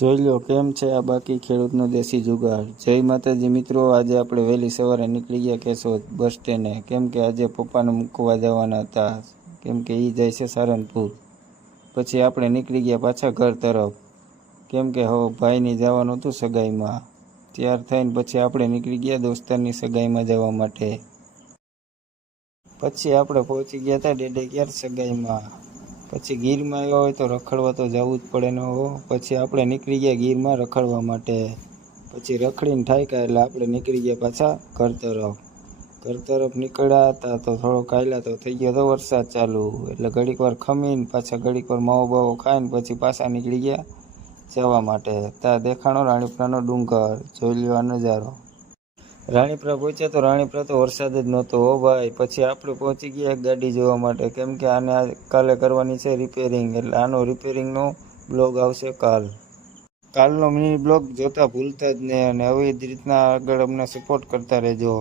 જોઈ લો કેમ છે આ બાકી ખેડૂતનો દેશી જુગાડ। જય માતાજી મિત્રો, આજે આપણે વહેલી સવારે નીકળી ગયા કેશોદ બસ સ્ટેન્ડે, કેમ કે આજે પપ્પાને મૂકવા જવાના હતા, કેમ કે એ જાય છે સારંગપુર। પછી આપણે નીકળી ગયા પાછા ઘર તરફ, કેમ કે હવે ભાઈની જવાનું હતું સગાઈમાં। તૈયાર થઈને પછી આપણે નીકળી ગયા દોસ્તારની સગાઈમાં જવા માટે। પછી આપણે પહોંચી ગયા હતા ડેડિયાર સગાઈમાં। પછી ગીરમાં આવ્યા હોય તો રખડવા તો જવું જ પડે ને હો। પછી આપણે નીકળી ગયા ગીરમાં રખડવા માટે। પછી રખડીને થાક્યા એટલે આપણે નીકળી ગયા પાછા ઘર તરફ નીકળ્યા હતા તો થોડો કાયલા તો થઈ ગયો હતો વરસાદ ચાલુ, એટલે ઘડીક વાર ખમીને પાછા ઘડીક વાર માવો બાવો ખાઈને પછી પાછા નીકળી ગયા જવા માટે। ત્યાં દેખાણો રાણીપરાનો ડુંગર, જોઈ લ્યો આ નજારો। રાણીપરા પહોંચ્યા તો રાણીપરા તો વરસાદ જ નહોતો હો ભાઈ। પછી આપણે પહોંચી ગયા એક ગાડી જોવા માટે, કેમ કે આને કાલે કરવાની છે રિપેરિંગ, એટલે આનો રિપેરિંગનો બ્લોગ આવશે કાલનો મિની બ્લોગ જોતા ભૂલતા જ નહીં, અને આવી જ રીતના આગળ અમને સપોર્ટ કરતા રહેજો।